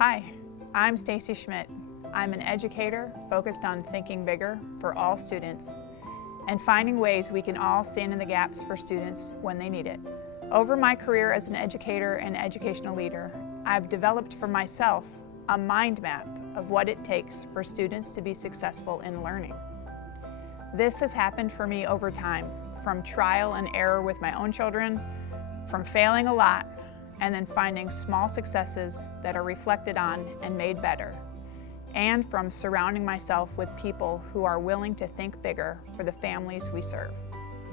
Hi, I'm Stacy Schmidt. I'm an educator focused on thinking bigger for all students and finding ways we can all stand in the gaps for students when they need it. Over my career as an educator and educational leader, I've developed for myself a mind map of what it takes for students to be successful in learning. This has happened for me over time, from trial and error with my own children, from failing a lot, and then finding small successes that are reflected on and made better, and from surrounding myself with people who are willing to think bigger for the families we serve.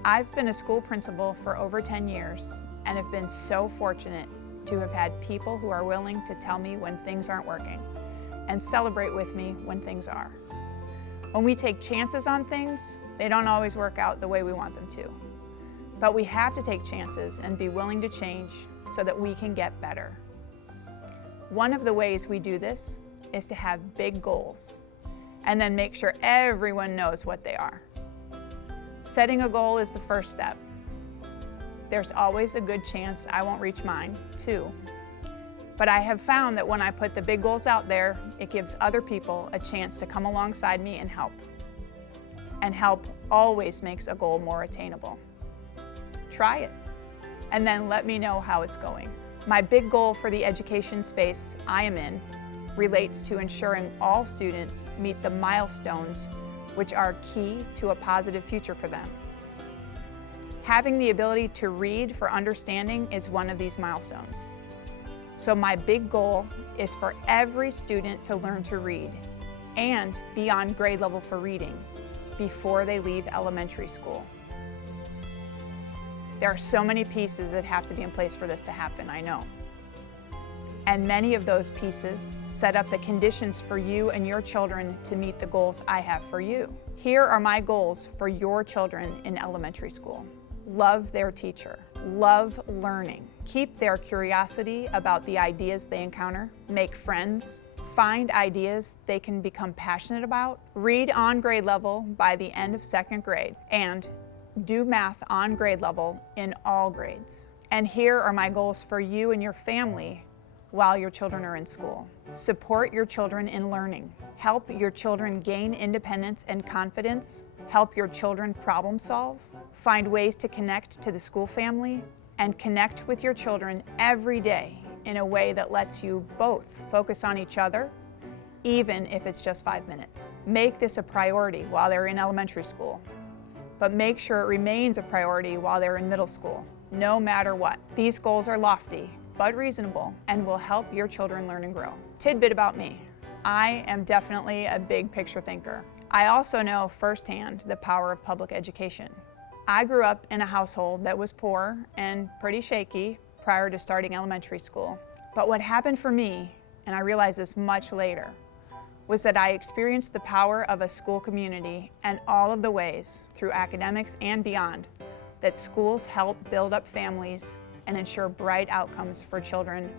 I've been a school principal for over 10 years and have been so fortunate to have had people who are willing to tell me when things aren't working and celebrate with me when things are. When we take chances on things, they don't always work out the way we want them to. But we have to take chances and be willing to change so that we can get better. One of the ways we do this is to have big goals and then make sure everyone knows what they are. Setting a goal is the first step. There's always a good chance I won't reach mine, too. But I have found that when I put the big goals out there, it gives other people a chance to come alongside me and help. And help always makes a goal more attainable. Try it, and then let me know how it's going. My big goal for the education space I am in relates to ensuring all students meet the milestones which are key to a positive future for them. Having the ability to read for understanding is one of these milestones. So my big goal is for every student to learn to read and be on grade level for reading before they leave elementary school. There are so many pieces that have to be in place for this to happen, I know. And many of those pieces set up the conditions for you and your children to meet the goals I have for you. Here are my goals for your children in elementary school. Love their teacher. Love learning. Keep their curiosity about the ideas they encounter. Make friends. Find ideas they can become passionate about. Read on grade level by the end of second grade. And do math on grade level in all grades. And here are my goals for you and your family while your children are in school. Support your children in learning. Help your children gain independence and confidence. Help your children problem solve. Find ways to connect to the school family and connect with your children every day in a way that lets you both focus on each other, even if it's just 5 minutes. Make this a priority while they're in elementary school, but make sure it remains a priority while they're in middle school, no matter what. These goals are lofty, but reasonable, and will help your children learn and grow. Tidbit about me. I am definitely a big picture thinker. I also know firsthand the power of public education. I grew up in a household that was poor and pretty shaky prior to starting elementary school. But what happened for me, and I realized this much later, was that I experienced the power of a school community and all of the ways, through academics and beyond, that schools help build up families and ensure bright outcomes for children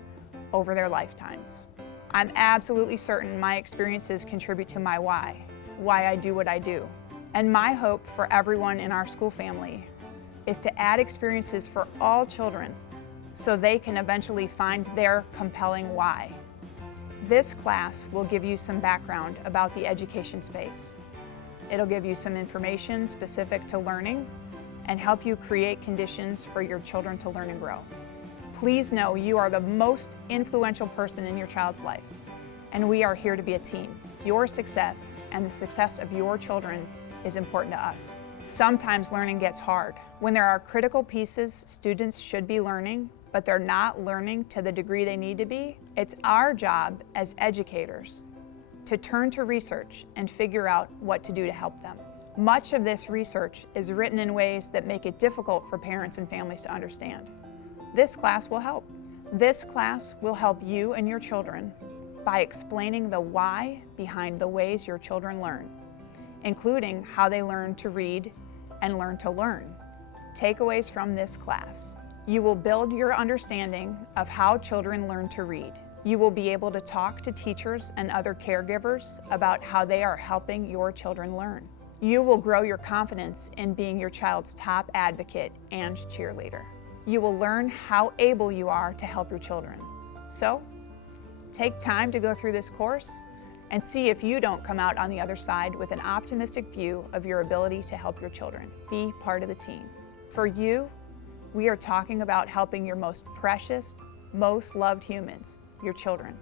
over their lifetimes. I'm absolutely certain my experiences contribute to my why I do what I do. And my hope for everyone in our school family is to add experiences for all children so they can eventually find their compelling why. This class will give you some background about the education space. It'll give you some information specific to learning and help you create conditions for your children to learn and grow. Please know you are the most influential person in your child's life, and we are here to be a team. Your success and the success of your children is important to us. Sometimes learning gets hard. When there are critical pieces students should be learning, but they're not learning to the degree they need to be, it's our job as educators to turn to research and figure out what to do to help them. Much of this research is written in ways that make it difficult for parents and families to understand. This class will help. This class will help you and your children by explaining the why behind the ways your children learn, including how they learn to read and learn to learn. Takeaways from this class. You will build your understanding of how children learn to read. You will be able to talk to teachers and other caregivers about how they are helping your children learn. You will grow your confidence in being your child's top advocate and cheerleader. You will learn how able you are to help your children. So, Take time to go through this course and see if you don't come out on the other side with an optimistic view of your ability to help your children. Be part of the team. For you, we are talking about helping your most precious, most loved humans, your children.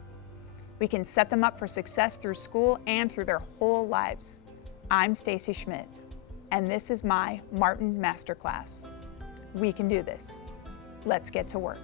We can set them up for success through school and through their whole lives. I'm Stacy Schmidt, and this is my Martin Masterclass. We can do this. Let's get to work.